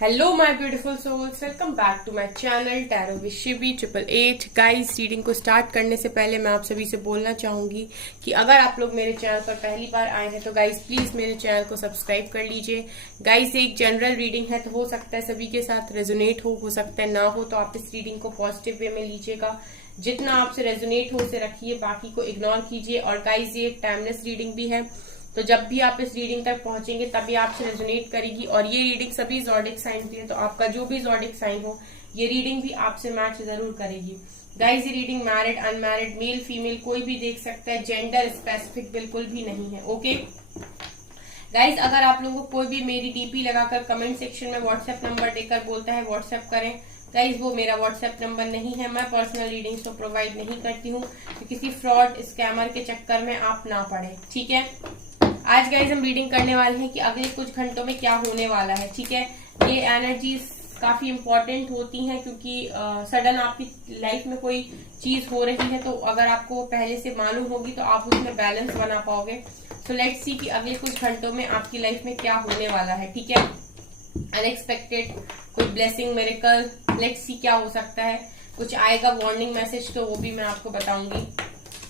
Hello my beautiful souls, welcome back to my channel tarot with Shivi 888। Guys, reading को start करने से पहले मैं आप सभी से बोलना चाहूंगी कि अगर आप लोग मेरे चैनल पर पहली बार आए हैं तो गाइस प्लीज मेरे चैनल को सब्सक्राइब कर लीजिए। गाइस, एक जनरल रीडिंग है तो हो सकता है सभी के साथ रेजोनेट हो सकता है ना हो, तो आप इस रीडिंग को पॉजिटिव वे में लीजिएगा। जितना आपसे रेजोनेट हो उसे रखिए, बाकी को इग्नोर कीजिए। और गाइस, ये एक टाइमलेस रीडिंग भी है, तो जब भी आप इस रीडिंग तक पहुंचेंगे तभी आपसे रेजोनेट करेगी। और ये रीडिंग सभी ज़ोडिक साइन की है, तो आपका जो भी ज़ोडिक साइन हो ये रीडिंग भी आपसे मैच जरूर करेगी। गाइस, ये reading married, unmarried, male female कोई भी देख सकता है, जेंडर स्पेसिफिक बिल्कुल भी नहीं है। ओके गाइस, अगर आप लोगों को कोई भी मेरी डीपी लगाकर कमेंट सेक्शन में व्हाट्सएप नंबर देकर बोलता है व्हाट्सएप करें, गाइस वो मेरा व्हाट्सएप नंबर नहीं है। मैं पर्सनल रीडिंग्स तो प्रोवाइड नहीं करती हूँ, तो किसी फ्रॉड स्कैमर के चक्कर में आप ना पड़े, ठीक है। आज गाइस हम रीडिंग करने वाले हैं कि अगले कुछ घंटों में क्या होने वाला है, ठीक है। ये एनर्जीज काफी इंपॉर्टेंट होती हैं क्योंकि सडन आपकी लाइफ में कोई चीज हो रही है, तो अगर आपको पहले से मालूम होगी तो आप उसमें बैलेंस बना पाओगे। सो लेट्स सी कि अगले कुछ घंटों में आपकी लाइफ में क्या होने वाला है, ठीक है। अनएक्सपेक्टेड कोई ब्लेसिंग, मिरेकल, लेट्स सी क्या हो सकता है। कुछ आएगा वार्निंग मैसेज तो वो भी मैं आपको बताऊंगी।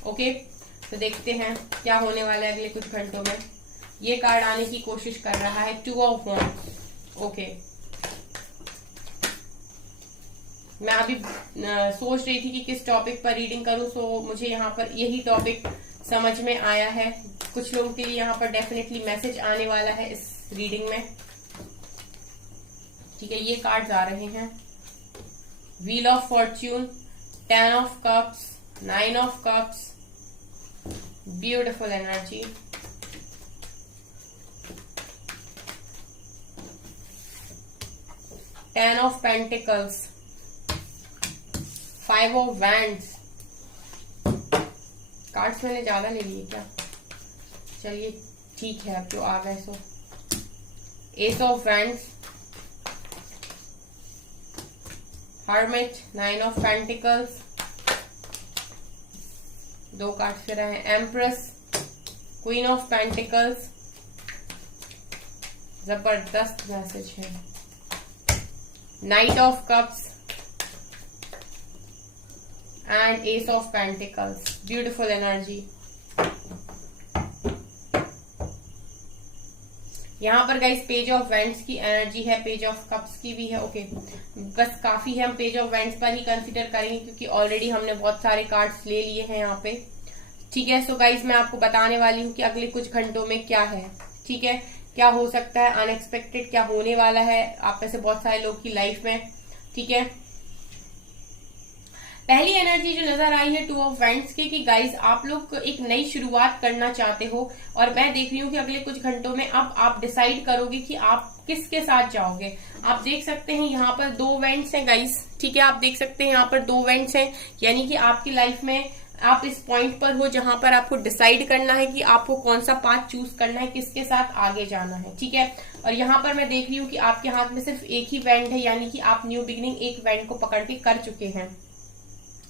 ओके, तो देखते हैं क्या होने वाला है अगले कुछ घंटों में। ये कार्ड आने की कोशिश कर रहा है, 2 ऑफ वांड्स। ओके, मैं अभी सोच रही थी कि किस टॉपिक पर रीडिंग करूं, सो मुझे यहाँ पर यही टॉपिक समझ में आया है। कुछ लोगों के लिए यहाँ पर डेफिनेटली मैसेज आने वाला है इस रीडिंग में, ठीक है। ये कार्ड्स आ रहे हैं, wheel of Fortune, 10 of cups, 9 of cups, beautiful energy, ten of pentacles, 5 of wands. Cards मैंने ज्यादा ले लिए क्या, चलिए ठीक है, अब जो आ गए सो। Ace of wands, hermit, 9 of pentacles, 2 card फिर आए, एम्प्रेस, क्वीन ऑफ पेंटिकल्स। जबरदस्त मैसेज है, knight of cups and ace of pentacles, beautiful energy. यहाँ पर गाइस पेज ऑफ वेंट्स की एनर्जी है, पेज ऑफ कप्स की भी है। ओके, बस काफी है, हम पेज ऑफ वेंट्स पर ही कंसीडर करेंगे क्योंकि ऑलरेडी हमने बहुत सारे कार्ड्स ले लिए हैं यहाँ पे, ठीक है। सो गाइस, मैं आपको बताने वाली हूँ कि अगले कुछ घंटों में क्या है, ठीक है, क्या हो सकता है, अनएक्सपेक्टेड क्या होने वाला है आप में से बहुत सारे लोग की लाइफ में, ठीक है। पहली एनर्जी जो नजर आई है 2 ऑफ वैंड्स की, कि गाइस आप लोग एक नई शुरुआत करना चाहते हो, और मैं देख रही हूँ कि अगले कुछ घंटों में अब आप डिसाइड करोगे कि आप किसके साथ जाओगे। आप देख सकते हैं यहाँ पर 2 वेंट्स हैं गाइस, ठीक है। आप देख सकते हैं यहाँ पर 2 वेंट्स हैं, यानी कि आपकी लाइफ में आप इस पॉइंट पर हो जहां पर आपको डिसाइड करना है कि आपको कौन सा पाथ चूज करना है, किसके साथ आगे जाना है, ठीक है। और यहाँ पर मैं देख रही हूँ कि आपके हाथ में सिर्फ एक ही वेंट है, यानी कि आप न्यू बिगिनिंग एक वेंट को पकड़ के कर चुके हैं।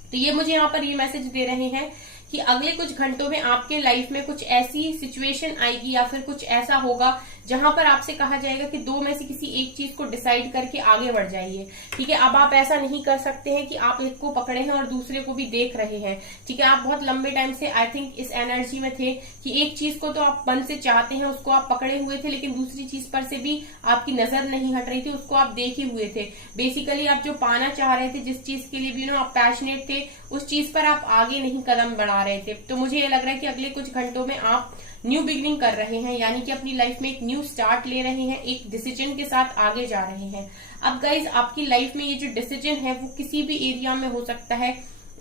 तो ये मुझे यहाँ पर ये मैसेज दे रहे हैं कि अगले कुछ घंटों में आपके लाइफ में कुछ ऐसी सिचुएशन आएगी या फिर कुछ ऐसा होगा जहां पर आपसे कहा जाएगा कि 2 में से किसी एक चीज को डिसाइड करके आगे बढ़ जाइए, ठीक है। अब आप ऐसा नहीं कर सकते हैं कि आप एक को पकड़े हैं और दूसरे को भी देख रहे हैं, ठीक है। आप बहुत लंबे टाइम से आई थिंक इस एनर्जी में थे कि एक चीज को तो आप मन से चाहते हैं, उसको आप पकड़े हुए थे, लेकिन दूसरी चीज पर से भी आपकी नजर नहीं हट रही थी, उसको आप देखे हुए थे। बेसिकली आप जो पाना चाह रहे थे, जिस चीज के लिए भी आप पैशनेट थे, उस चीज पर आप आगे नहीं कदम बढ़ा रहे थे। तो मुझे ये लग रहा है कि अगले कुछ घंटों में आप न्यू बिगिनिंग कर रहे हैं, यानी कि अपनी लाइफ में एक न्यू स्टार्ट ले रहे हैं, एक डिसीजन के साथ आगे जा रहे हैं। अब गाइज, आपकी लाइफ में ये जो डिसीजन है वो किसी भी एरिया में हो सकता है,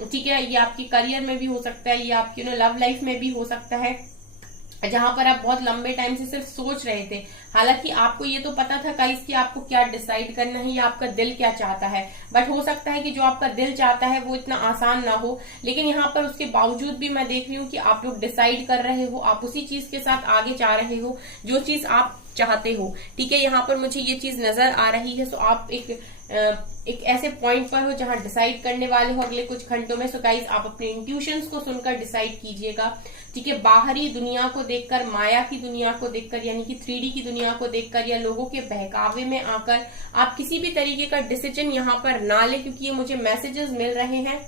ठीक है। ये आपकी करियर में भी हो सकता है, ये आपकी लव लाइफ में भी हो सकता है, जहां पर आप बहुत लंबे टाइम से सिर्फ सोच रहे थे। हालांकि आपको ये तो पता था गाइस कि आपको क्या डिसाइड करना है या आपका दिल क्या चाहता है, बट हो सकता है कि जो आपका दिल चाहता है वो इतना आसान ना हो। लेकिन यहाँ पर उसके बावजूद भी मैं देख रही हूँ कि आप लोग डिसाइड कर रहे हो, आप उसी चीज के साथ आगे जा रहे हो जो चीज आप चाहते हो। ठीक है, यहाँ पर मुझे ये चीज नजर आ रही है। सो आप एक ऐसे पॉइंट पर हो जहां डिसाइड करने वाले हो अगले कुछ घंटों में। सो गाइस, आप अपने इंट्यूशंस को सुनकर डिसाइड कीजिएगा। ठीक है, बाहरी दुनिया को देखकर, माया की दुनिया को देखकर, यानी कि 3D की दुनिया को देखकर या लोगों के बहकावे में आकर आप किसी भी तरीके का डिसीजन यहाँ पर ना लें, क्योंकि ये मुझे मैसेजेस मिल रहे हैं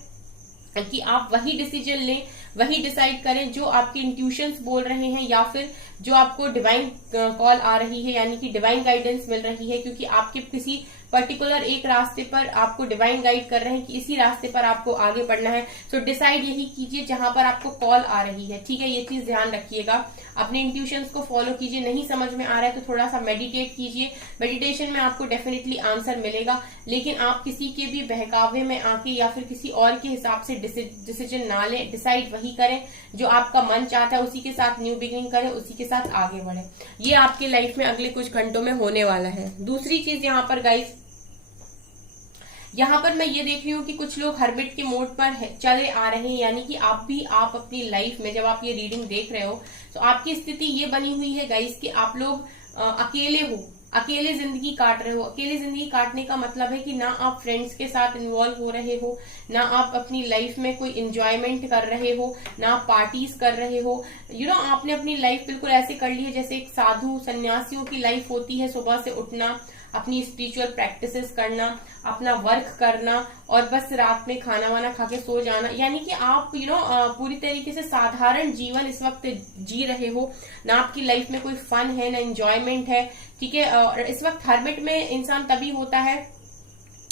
कि आप वही डिसीजन लें, वही डिसाइड करें जो आपके इंट्यूशंस बोल रहे हैं, या फिर जो आपको डिवाइन कॉल आ रही है, यानी कि डिवाइन गाइडेंस मिल रही है, क्योंकि आपके किसी पर्टिकुलर एक रास्ते पर आपको डिवाइन गाइड कर रहे हैं कि इसी रास्ते पर आपको आगे बढ़ना है। सो डिसाइड यही कीजिए जहां पर आपको कॉल आ रही है। ठीक है, ये चीज ध्यान रखिएगा, अपने इंट्यूशंस को फॉलो कीजिए। नहीं समझ में आ रहा है तो थोड़ा सा मेडिटेट कीजिए, मेडिटेशन में आपको डेफिनेटली आंसर मिलेगा। लेकिन आप किसी के भी बहकावे में आके या फिर किसी और के हिसाब से डिसीजन ना लें, डिसाइड वही करें जो आपका मन चाहता है, उसी के साथ न्यू बिगिनिंग करें, उसी के साथ आगे बढ़े। ये आपके लाइफ में अगले कुछ घंटों में होने वाला है। दूसरी चीज यहाँ पर गाइस, यहाँ पर मैं ये देख रही हूँ कि कुछ लोग हर्मिट के मोड पर चले आ रहे हैं, यानी कि आप अपनी लाइफ में जब आप ये रीडिंग देख रहे हो तो आपकी स्थिति ये बनी हुई है गाइस कि आप लोग अकेले हो, अकेले जिंदगी काट रहे हो। अकेले जिंदगी काटने का मतलब है कि ना आप फ्रेंड्स के साथ इन्वॉल्व हो रहे हो, ना आप अपनी लाइफ में कोई एंजॉयमेंट कर रहे हो, ना आप पार्टीज कर रहे हो। आपने अपनी लाइफ बिल्कुल ऐसे कर ली है जैसे एक साधु सन्यासियों की लाइफ होती है। सुबह से उठना, अपनी स्पिरिचुअल प्रैक्टिसेस करना, अपना वर्क करना और बस रात में खाना वाना खा के सो जाना, यानी कि आप पूरी तरीके से साधारण जीवन इस वक्त जी रहे हो। ना आपकी लाइफ में कोई फन है, ना एंजॉयमेंट है। ठीक है, और इस वक्त हर्मिट में इंसान तभी होता है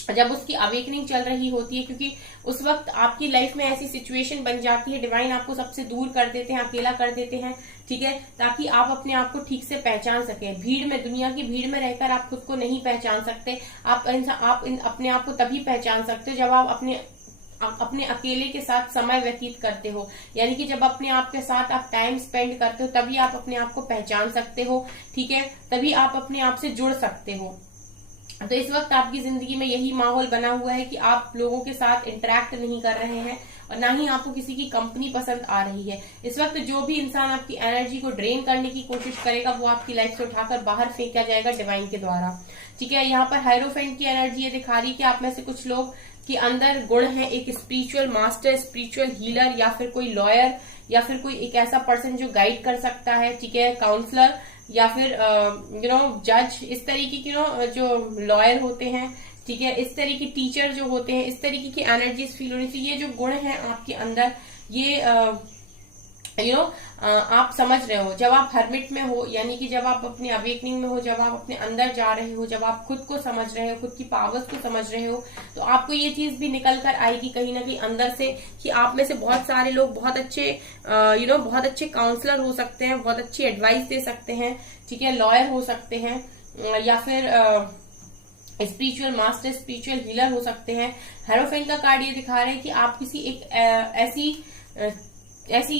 जब उसकी अवेकनिंग चल रही होती है, क्योंकि उस वक्त आपकी लाइफ में ऐसी सिचुएशन बन जाती है, डिवाइन आपको सबसे दूर कर देते हैं, अकेला कर देते हैं। ठीक है, ताकि आप अपने आप को ठीक से पहचान सकें। भीड़ में, दुनिया की भीड़ में रहकर आप खुद को नहीं पहचान सकते। आप अपने आप को तभी पहचान सकते हो जब आप अपने अकेले के साथ समय व्यतीत करते हो, यानी कि जब अपने आप के साथ आप टाइम स्पेंड करते हो, तभी आप अपने आप को पहचान सकते हो। ठीक है, तभी आप अपने आप से जुड़ सकते हो। तो इस वक्त आपकी जिंदगी में यही माहौल बना हुआ है कि आप लोगों के साथ इंटरेक्ट नहीं कर रहे हैं और ना ही आपको किसी की कंपनी पसंद आ रही है। इस वक्त जो भी इंसान आपकी एनर्जी को ड्रेन करने की कोशिश करेगा वो आपकी लाइफ से उठाकर बाहर फेंका जाएगा डिवाइन के द्वारा। ठीक है, यहाँ पर हायरोफेंट की एनर्जी ये दिखा रही है कि आप में से कुछ लोग के अंदर गुण है, एक स्पिरिचुअल मास्टर, स्पिरिचुअल हीलर, या फिर कोई लॉयर, या फिर कोई एक ऐसा पर्सन जो गाइड कर सकता है। ठीक है, काउंसलर, या फिर जज, इस तरीके की जो लॉयर होते हैं। ठीक है, इस तरह की टीचर जो होते हैं, इस तरीके की एनर्जीज फील होनी चाहिए। ये जो गुण है आपके अंदर, ये आप समझ रहे हो जब आप हर्मिट में हो, यानी कि जब आप अपने अवेकनिंग में हो, जब आप अपने अंदर जा रहे हो, जब आप खुद को समझ रहे हो, खुद की पावर्स को समझ रहे हो, तो आपको ये चीज भी निकल कर आएगी कहीं ना कहीं अंदर से कि आप में से बहुत सारे लोग बहुत अच्छे बहुत अच्छे काउंसलर हो सकते हैं, बहुत अच्छी एडवाइस दे सकते हैं। ठीक है, लॉयर हो सकते हैं, या फिर स्पिरिचुअल मास्टर, स्पिरिचुअल हीलर हो सकते हैं। हेरोफेंट का कार्ड ये दिखा रहे हैं कि आप किसी एक ऐसी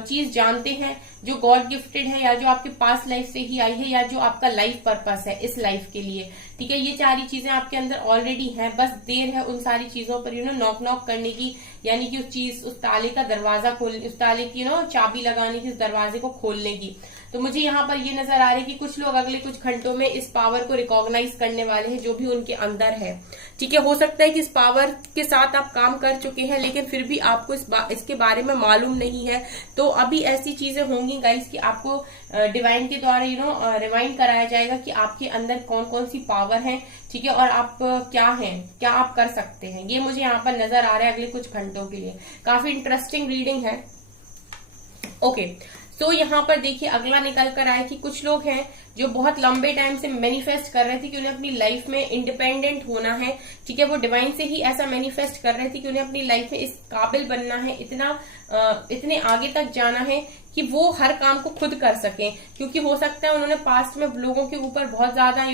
चीज जानते हैं जो गॉड गिफ्टेड है, या जो आपके पास लाइफ से ही आई है, या जो आपका लाइफ पर्पस है इस लाइफ के लिए। ठीक है, ये सारी चीजें आपके अंदर ऑलरेडी हैं, बस देर है उन सारी चीजों पर नॉक नॉक करने की, यानी कि उस ताले का दरवाजा खोलने, उस ताले की चाबी लगाने की, उस दरवाजे को खोलने की। तो मुझे यहाँ पर ये नजर आ रहा है कि कुछ लोग अगले कुछ घंटों में इस पावर को रिकॉग्नाइज करने वाले हैं जो भी उनके अंदर है। ठीक है, हो सकता है कि इस पावर के साथ आप काम कर चुके हैं लेकिन फिर भी आपको इसके बारे में मालूम नहीं है। तो अभी ऐसी चीजें होंगी गाइस कि आपको डिवाइन के द्वारा रिवाइंड कराया जाएगा कि आपके अंदर कौन कौन सी पावर है। ठीक है, और आप क्या हैं, क्या आप कर सकते हैं, ये मुझे यहाँ पर नजर आ रहा है अगले कुछ घंटों के लिए। काफी इंटरेस्टिंग रीडिंग है। ओके, तो यहाँ पर देखिए अगला निकल कर आए कि कुछ लोग हैं जो बहुत लंबे टाइम से मैनिफेस्ट कर रहे थे कि उन्हें अपनी लाइफ में इंडिपेंडेंट होना है। ठीक है, वो डिवाइन से ही ऐसा मैनिफेस्ट कर रहे थे कि उन्हें अपनी लाइफ में इस काबिल बनना है, इतने आगे तक जाना है कि वो हर काम को खुद कर सकें। क्योंकि हो सकता है उन्होंने पास्ट में लोगों के ऊपर बहुत ज्यादा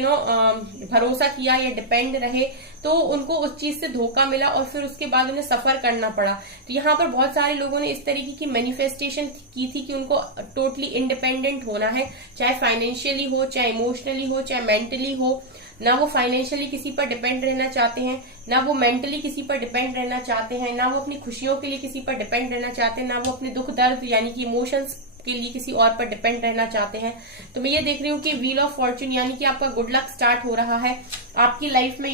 भरोसा किया या डिपेंड रहे, तो उनको उस चीज से धोखा मिला और फिर उसके बाद उन्हें सफर करना पड़ा। तो यहाँ पर बहुत सारे लोगों ने इस तरीके की मैनिफेस्टेशन की थी कि उनको टोटली इंडिपेंडेंट होना है, चाहे फाइनेंशियली हो, चाहे इमोशनली हो, चाहे मेंटली हो। ना वो फाइनेंशियली किसी पर डिपेंड रहना चाहते हैं, ना वो मेंटली किसी पर डिपेंड रहना चाहते हैं, ना वो अपनी खुशियों के लिए किसी पर डिपेंड रहना चाहते हैं, ना वो अपने दुख दर्द यानी कि इमोशंस के लिए किसी और पर डिपेंड रहना चाहते हैं, तो मैं ये देख रही हूँ कि व्हील ऑफ फॉर्चून यानी कि आपका गुड लक स्टार्ट हो रहा है आपकी लाइफ में।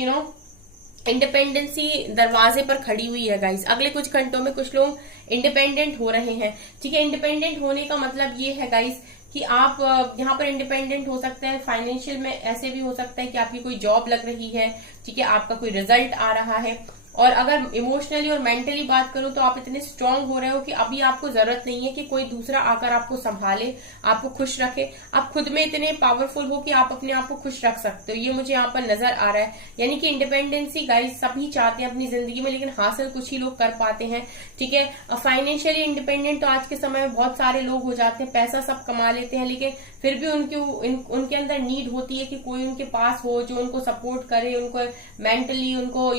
इंडिपेंडेंसी दरवाजे पर खड़ी हुई है गाइस। अगले कुछ घंटों में कुछ लोग इंडिपेंडेंट हो रहे हैं, ठीक है। इंडिपेंडेंट होने का मतलब ये है गाइस कि आप यहाँ पर इंडिपेंडेंट हो सकते हैं फाइनेंशियल में, ऐसे भी हो सकता है कि आपकी कोई जॉब लग रही है, ठीक है, आपका कोई रिजल्ट आ रहा है। और अगर इमोशनली और मेंटली बात करूं तो आप इतने स्ट्रांग हो रहे हो कि अभी आपको जरूरत नहीं है कि कोई दूसरा आकर आपको संभाले, आपको खुश रखे। आप खुद में इतने पावरफुल हो कि आप अपने आप को खुश रख सकते हो, ये मुझे यहाँ पर नजर आ रहा है। यानी कि इंडिपेंडेंसी गाइस सभी चाहते हैं अपनी जिंदगी में, लेकिन हासिल कुछ ही लोग कर पाते हैं, ठीक है। फाइनेंशियली इंडिपेंडेंट तो आज के समय में बहुत सारे लोग हो जाते हैं, पैसा सब कमा लेते हैं, लेकिन फिर भी उनके अंदर नीड होती है कि कोई उनके पास हो जो उनको सपोर्ट करे, उनको मेंटली उनको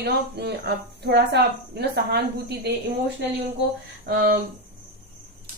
थोड़ा सा सहानुभूति दे,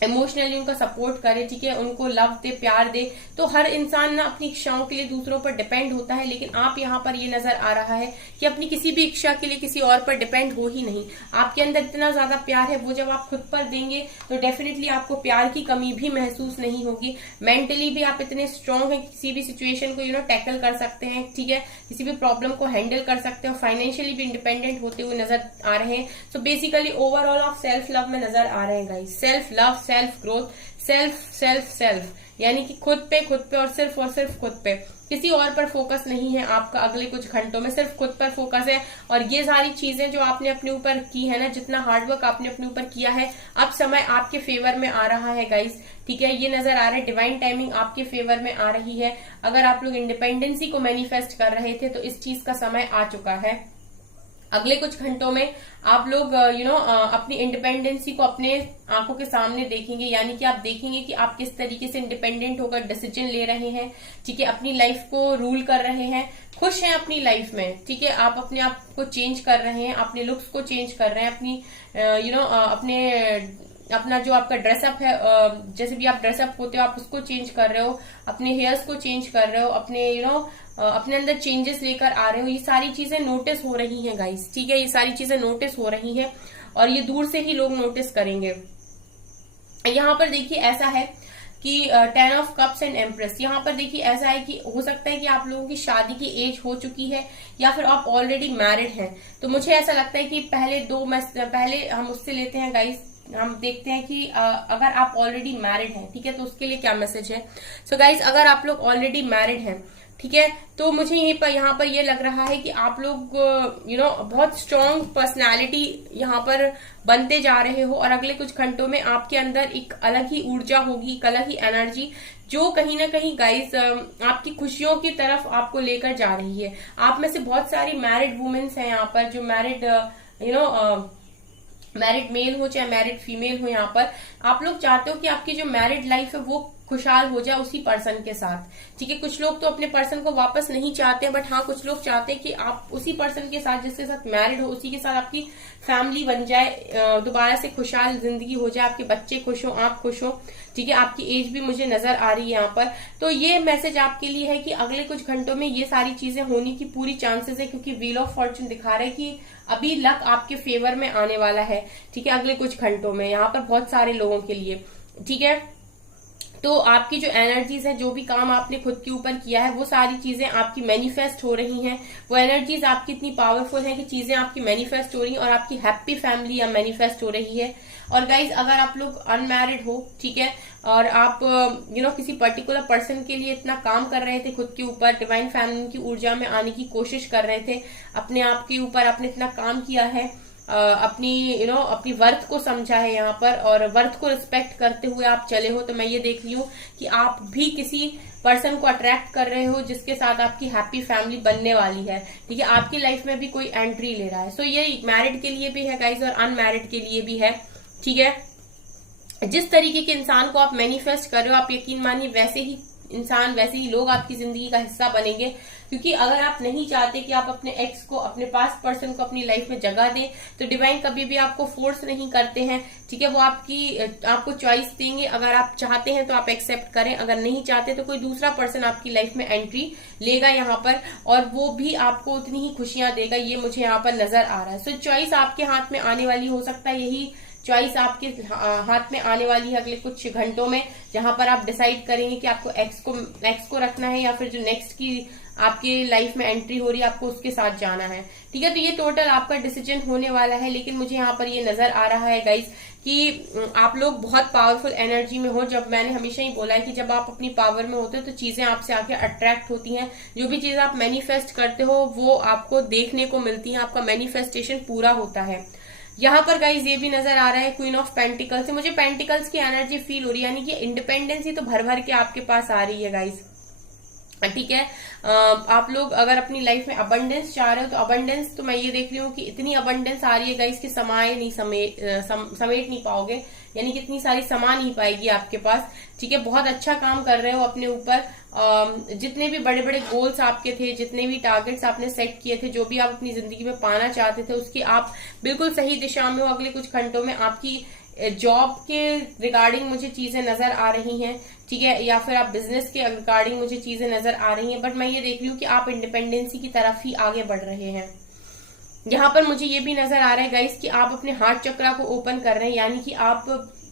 इमोशनली उनका सपोर्ट करे, ठीक है, उनको लव दे, प्यार दे। तो हर इंसान ना अपनी इच्छाओं के लिए दूसरों पर डिपेंड होता है, लेकिन आप यहाँ पर ये नजर आ रहा है कि अपनी किसी भी इच्छा के लिए किसी और पर डिपेंड हो ही नहीं। आपके अंदर इतना ज्यादा प्यार है, वो जब आप खुद पर देंगे तो डेफिनेटली आपको प्यार की कमी भी महसूस नहीं होगी। मेंटली भी आप इतने स्ट्रांग हैं, किसी भी सिचुएशन को टैकल कर सकते हैं, ठीक है, किसी भी प्रॉब्लम को हैंडल कर सकते हैं। फाइनेंशियली भी इंडिपेंडेंट होते हुए नजर आ रहे हैं। सो बेसिकली ओवरऑल आप सेल्फ लव में नजर आ रहे हैं guys. Self love, self growth, self यानी कि खुद पे और सिर्फ खुद पे, किसी और पर फोकस नहीं है आपका। अगले कुछ घंटों में सिर्फ खुद पर फोकस है। और ये सारी चीजें जो आपने अपने ऊपर की है ना, जितना हार्डवर्क आपने अपने ऊपर किया है, अब समय आपके फेवर में आ रहा है गाइस, ठीक है। ये नजर आ रहा है डिवाइन टाइमिंग आपके फेवर में आ रही है। अगर आप लोग इंडिपेंडेंसी को मैनिफेस्ट कर रहे थे तो इस चीज का समय आ चुका है। अगले कुछ घंटों में आप लोग अपनी इंडिपेंडेंसी को अपने आंखों के सामने देखेंगे, यानी कि आप देखेंगे कि आप किस तरीके से इंडिपेंडेंट होकर डिसीजन ले रहे हैं, ठीक है, अपनी लाइफ को रूल कर रहे हैं, खुश हैं अपनी लाइफ में, ठीक है। आप अपने आप को चेंज कर रहे हैं, अपने लुक्स को चेंज कर रहे हैं, अपनी अपना जो आपका ड्रेसअप है, जैसे भी आप ड्रेसअप होते हो आप उसको चेंज कर रहे हो, अपने हेयर्स को चेंज कर रहे हो, अपने अपने अंदर चेंजेस लेकर आ रहे हो। ये सारी चीजें नोटिस हो रही हैं गाइस, ठीक है, ये सारी चीजें नोटिस हो रही हैं और ये दूर से ही लोग नोटिस करेंगे। यहाँ पर देखिए ऐसा है कि 10 ऑफ कप्स एंड एम्प्रेस, यहाँ पर देखिए ऐसा है कि हो सकता है कि आप लोगों की शादी की एज हो चुकी है या फिर आप ऑलरेडी मैरिड हैं। तो मुझे ऐसा लगता है कि पहले हम उससे लेते हैं गाइस, हम देखते हैं कि अगर आप ऑलरेडी मैरिड हैं, ठीक है, तो उसके लिए क्या मैसेज है। सो गाइस अगर आप लोग ऑलरेडी मैरिड हैं, ठीक है, तो मुझे यहाँ पर ये लग रहा है कि आप लोग बहुत स्ट्रांग पर्सनालिटी यहाँ पर बनते जा रहे हो और अगले कुछ घंटों में आपके अंदर एक अलग ही ऊर्जा होगी, एक अलग ही एनर्जी जो कहीं ना कहीं गाइस आपकी खुशियों की तरफ आपको लेकर जा रही है। आप में से बहुत सारी मैरिड वुमेन्स हैं यहाँ पर, जो मैरिड मेल हो चाहे मैरिड फीमेल हो, यहाँ पर आप लोग चाहते हो कि आपकी जो मैरिड लाइफ है वो खुशहाल हो जाए उसी पर्सन के साथ, ठीक है। कुछ लोग तो अपने पर्सन को वापस नहीं चाहते, बट हाँ कुछ लोग चाहते हैं कि आप उसी पर्सन के साथ जिसके साथ मैरिड हो उसी के साथ आपकी फैमिली बन जाए, दोबारा से खुशहाल जिंदगी हो जाए, आपके बच्चे खुश हो, आप खुश हो, ठीक है। आपकी एज भी मुझे नजर आ रही है यहाँ पर। तो ये मैसेज आपके लिए है कि अगले कुछ घंटों में ये सारी चीजें होने की पूरी चांसेस है, क्योंकि व्हील ऑफ फॉर्चून दिखा रहा है कि अभी लक आपके फेवर में आने वाला है, ठीक है, अगले कुछ घंटों में यहाँ पर बहुत सारे लोगों के लिए, ठीक है। तो आपकी जो एनर्जीज है, जो भी काम आपने खुद के ऊपर किया है, वो सारी चीजें आपकी मैनिफेस्ट हो रही हैं। वो एनर्जीज आपकी इतनी पावरफुल है कि चीजें आपकी मैनिफेस्ट हो रही हैं और आपकी हैप्पी फैमिली या मैनिफेस्ट हो रही है। और गाइज अगर आप लोग अनमैरिड हो, ठीक है, और आप किसी पर्टिकुलर पर्सन के लिए इतना काम कर रहे थे खुद के ऊपर, डिवाइन फैमिली की ऊर्जा में आने की कोशिश कर रहे थे, अपने आप के ऊपर आपने इतना काम किया है, अपनी वर्थ को समझा है यहाँ पर और वर्थ को रिस्पेक्ट करते हुए आप चले हो, तो मैं ये देख रही हूँ कि आप भी किसी पर्सन को अट्रैक्ट कर रहे हो जिसके साथ आपकी हैप्पी फैमिली बनने वाली है, ठीक है। आपकी लाइफ में भी कोई एंट्री ले रहा है। सो ये मैरिड के लिए भी है गाइज और अनमैरिड के लिए भी है, ठीक है। जिस तरीके के इंसान को आप मैनिफेस्ट कर रहे हो, आप यकीन मानिए वैसे ही इंसान, वैसे ही लोग आपकी जिंदगी का हिस्सा बनेंगे। क्योंकि अगर आप नहीं चाहते कि आप अपने एक्स को, अपने पास्ट पर्सन को अपनी लाइफ में जगह दें, तो डिवाइन कभी भी आपको फोर्स नहीं करते हैं, ठीक है। वो आपको चॉइस देंगे। अगर आप चाहते हैं तो आप एक्सेप्ट करें, अगर नहीं चाहते तो कोई दूसरा पर्सन आपकी लाइफ में एंट्री लेगा यहाँ पर और वो भी आपको उतनी ही खुशियां देगा। ये मुझे यहाँ पर नजर आ रहा है। सो चॉइस आपके हाथ में आने वाली, हो सकता है यही चॉइस आपके हाथ में आने वाली है अगले कुछ घंटों में, जहां पर आप डिसाइड करेंगे कि आपको एक्स को रखना है या फिर जो नेक्स्ट की आपकी लाइफ में एंट्री हो रही है आपको उसके साथ जाना है। ठीक है, तो ये टोटल आपका डिसीजन होने वाला है। लेकिन मुझे यहाँ पर ये नजर आ रहा है गाइस कि आप लोग बहुत पावरफुल एनर्जी में हो। जब मैंने हमेशा ही बोला है कि जब आप अपनी पावर में होते हो तो चीजें आपसे आके अट्रैक्ट होती हैं। जो भी चीज आप मैनिफेस्ट करते हो वो आपको देखने को मिलती है, आपका मैनिफेस्टेशन पूरा होता है। यहाँ पर गाइज ये भी नजर आ रहा है क्वीन ऑफ पेंटिकल्स से, मुझे पेंटिकल्स की एनर्जी फील हो रही है, यानी कि इंडिपेंडेंस ही तो भर भर के आपके पास आ रही है गाइज। ठीक है, आप लोग अगर अपनी लाइफ में अबंडेंस चाह रहे हो तो अबंडेंस तो मैं ये देख रही हूँ कि इतनी अबंडेंस आ रही है गाइस कि समेट नहीं पाओगे, यानी कि इतनी सारी समा नहीं पाएगी आपके पास। ठीक है, बहुत अच्छा काम कर रहे हो अपने ऊपर। जितने भी बड़े बड़े गोल्स आपके थे, जितने भी टारगेट्स आपने सेट किए थे, जो भी आप अपनी जिंदगी में पाना चाहते थे, उसकी आप बिल्कुल सही दिशा में हो। अगले कुछ घंटों में आपकी जॉब के रिगार्डिंग मुझे चीजें नजर आ रही हैं। ठीक है, या फिर आप बिजनेस के रिगार्डिंग मुझे चीजें नजर आ रही हैं। बट मैं ये देख रही हूँ कि आप इंडिपेंडेंसी की तरफ ही आगे बढ़ रहे हैं। यहाँ पर मुझे ये भी नजर आ रहा है गाइस कि आप अपने हार्ट चक्रा को ओपन कर रहे हैं, यानी कि आप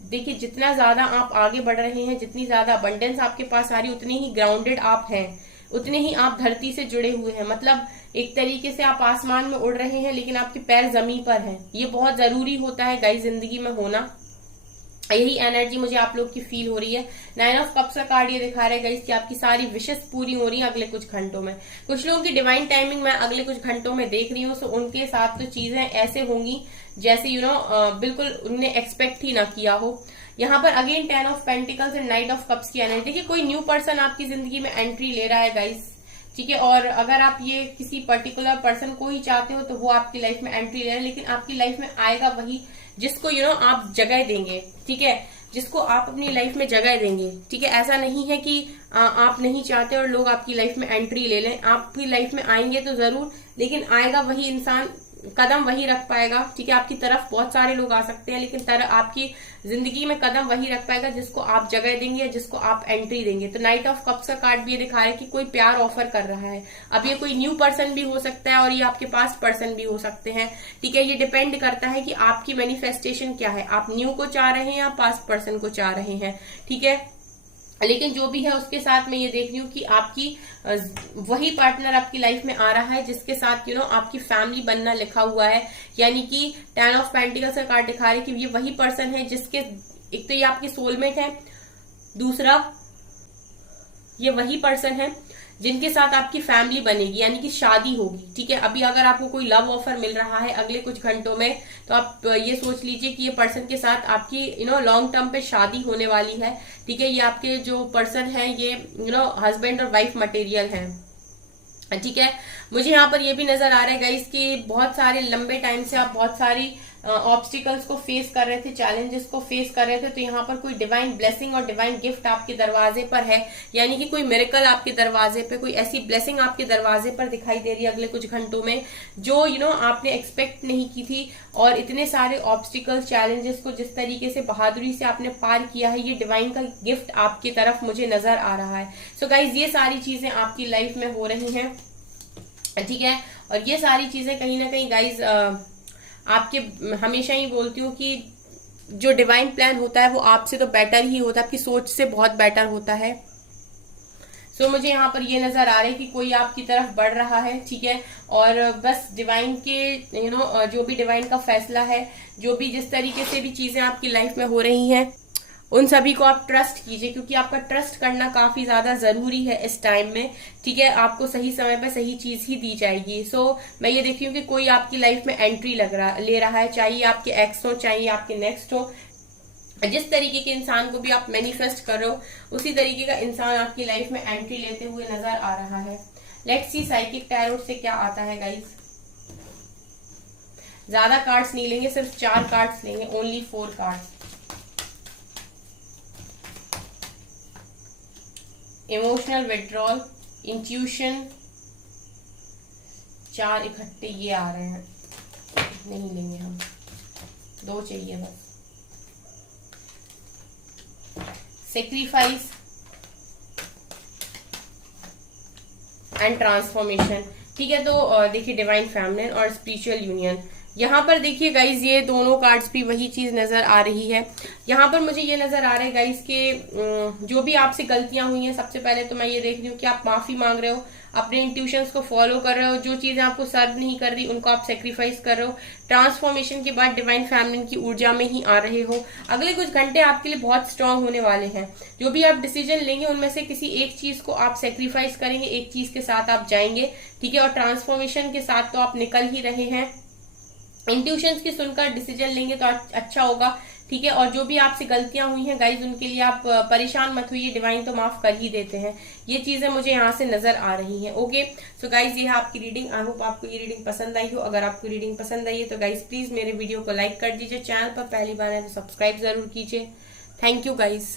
देखिए जितना ज्यादा आप आगे बढ़ रहे हैं, जितनी ज्यादा अबंडेंस आपके पास आ रही है, उतनी ही ग्राउंडेड आप हैं, उतने ही आप धरती से जुड़े हुए हैं। मतलब एक तरीके से आप आसमान में उड़ रहे हैं लेकिन आपके पैर जमीन पर हैं। ये बहुत जरूरी होता है गाइस जिंदगी में होना। यही एनर्जी मुझे आप लोग की फील हो रही है। 9 ऑफ कप्स का कार्ड ये दिखा रहा है गाइस कि आपकी सारी विशेष पूरी हो रही है अगले कुछ घंटों में। कुछ लोगों की डिवाइन टाइमिंग मैं अगले कुछ घंटों में देख रही हूँ, सो उनके साथ तो चीजें ऐसे होंगी जैसे बिल्कुल उनने एक्सपेक्ट ही ना किया हो। यहाँ पर again 10 of pentacles and 9 of cups की एनर्जी। देखिए कोई न्यू पर्सन आपकी जिंदगी में एंट्री ले रहा है गाइस। ठीक है, और अगर आप ये किसी पर्टिकुलर पर्सन को ही चाहते हो तो वो आपकी लाइफ में एंट्री ले रहा है, लेकिन आपकी लाइफ में आएगा वही जिसको आप जगह देंगे। ठीक है, जिसको आप अपनी लाइफ में जगह देंगे। ठीक है, ऐसा नहीं है कि आप नहीं चाहते और लोग आपकी लाइफ में एंट्री ले लें। आपकी लाइफ में आएंगे तो जरूर, लेकिन आएगा वही इंसान, कदम वही रख पाएगा। ठीक है, आपकी तरफ बहुत सारे लोग आ सकते हैं लेकिन आपकी जिंदगी में कदम वही रख पाएगा जिसको आप जगह देंगे, जिसको आप एंट्री देंगे। तो 9 ऑफ कप्स का कार्ड भी ये दिखा रहा है कि कोई प्यार ऑफर कर रहा है। अब ये कोई न्यू पर्सन भी हो सकता है और ये आपके पास्ट पर्सन भी हो सकते हैं। ठीक है, ये डिपेंड करता है कि आपकी मैनिफेस्टेशन क्या है, आप न्यू को चाह रहे हैं या पास्ट पर्सन को चाह रहे हैं। ठीक है, लेकिन जो भी है उसके साथ मैं ये देख रही हूँ कि आपकी वही पार्टनर आपकी लाइफ में आ रहा है जिसके साथ आपकी फैमिली बनना लिखा हुआ है। यानी कि 10 ऑफ पेंटिकल्स का कार्ड दिखा रहे हैं कि ये वही पर्सन है जिसके, एक तो ये आपकी सोलमेट है, दूसरा ये वही पर्सन है जिनके साथ आपकी फैमिली बनेगी, यानी कि शादी होगी। ठीक है, अभी अगर आपको कोई लव ऑफर मिल रहा है अगले कुछ घंटों में तो आप ये सोच लीजिए कि ये पर्सन के साथ आपकी लॉन्ग टर्म पे शादी होने वाली है। ठीक है, ये आपके जो पर्सन है ये हस्बैंड और वाइफ मटेरियल है। ठीक है, मुझे यहाँ पर ये भी नजर आ रहा है गाइस कि बहुत सारे लंबे टाइम से आप बहुत सारी ऑब्स्टिकल्स को फेस कर रहे थे, चैलेंजेस को फेस कर रहे थे, तो यहाँ पर कोई डिवाइन ब्लेसिंग और डिवाइन गिफ्ट आपके दरवाजे पर है। यानी कि कोई मिरेकल आपके दरवाजे पे, कोई ऐसी ब्लेसिंग आपके दरवाजे पर दिखाई दे रही है अगले कुछ घंटों में जो आपने एक्सपेक्ट नहीं की थी। और इतने सारे ऑब्स्टिकल्स चैलेंजेस को जिस तरीके से बहादुरी से आपने पार किया है, ये डिवाइन का गिफ्ट आपकी तरफ मुझे नजर आ रहा है। सो गाइज ये सारी चीजें आपकी लाइफ में हो रही हैं। ठीक है, और ये सारी चीजें कहीं ना कहीं गाइज आपके, हमेशा ही बोलती हूँ कि जो डिवाइन प्लान होता है वो आपसे तो बेटर ही होता है, आपकी सोच से बहुत बेटर होता है। सो मुझे यहाँ पर ये नजर आ रहा है कि कोई आपकी तरफ बढ़ रहा है। ठीक है, और बस डिवाइन के जो भी डिवाइन का फैसला है, जो भी जिस तरीके से भी चीजें आपकी लाइफ में हो रही हैं, उन सभी को आप ट्रस्ट कीजिए, क्योंकि आपका ट्रस्ट करना काफी ज्यादा जरूरी है इस टाइम में। ठीक है, आपको सही समय पे सही चीज ही दी जाएगी। सो मैं ये देख रही हूँ कि कोई आपकी लाइफ में एंट्री ले रहा है, चाहे आपके एक्स हो, चाहे आपके नेक्स्ट हो। जिस तरीके के इंसान को भी आप मैनिफेस्ट कर रहे हो, उसी तरीके का इंसान आपकी लाइफ में एंट्री लेते हुए नजर आ रहा है। लेट्स सी साइकिक टैरोट से क्या आता है गाइस। ज्यादा कार्ड्स नहीं लेंगे, सिर्फ 4 कार्ड्स लेंगे, only 4 cards. Emotional withdrawal, intuition, 4 इकट्ठे ये आ रहे हैं, नहीं लेंगे हम, 2 चाहिए बस। Sacrifice and transformation. ठीक है, तो देखिए डिवाइन फेमिनिन और स्पिरिचुअल यूनियन, यहाँ पर देखिए गाइज, ये दोनों कार्ड्स भी वही चीज नजर आ रही है। यहाँ पर मुझे ये नजर आ रहा है गाइज के जो भी आपसे गलतियां हुई हैं, सबसे पहले तो मैं ये देख रही हूँ कि आप माफी मांग रहे हो, अपने इंट्यूशंस को फॉलो कर रहे हो, जो चीजें आपको सर्व नहीं कर रही उनको आप सेक्रीफाइस कर रहे हो, ट्रांसफॉर्मेशन के बाद डिवाइन फेमिनिन की ऊर्जा में ही आ रहे हो। अगले कुछ घंटे आपके लिए बहुत स्ट्रांग होने वाले हैं। जो भी आप डिसीजन लेंगे उनमें से किसी एक चीज को आप सेक्रीफाइस करेंगे, एक चीज के साथ आप जाएंगे, ठीक है। और ट्रांसफॉर्मेशन के साथ तो आप निकल ही रहे हैं। इंट्यूशंस की सुनकर डिसीजन लेंगे तो अच्छा होगा, ठीक है। और जो भी आपसे गलतियां हुई हैं गाइज, उनके लिए आप परेशान मत होइए, डिवाइन तो माफ कर ही देते हैं। ये चीजें मुझे यहाँ से नजर आ रही हैं। ओके, सो गाइज ये है आपकी रीडिंग। आई होप आपको ये रीडिंग पसंद आई हो। अगर आपको रीडिंग पसंद आई है तो गाइज प्लीज मेरे वीडियो को लाइक कर दीजिए, चैनल पर पहली बार है तो सब्सक्राइब जरूर कीजिए। Thank you guys.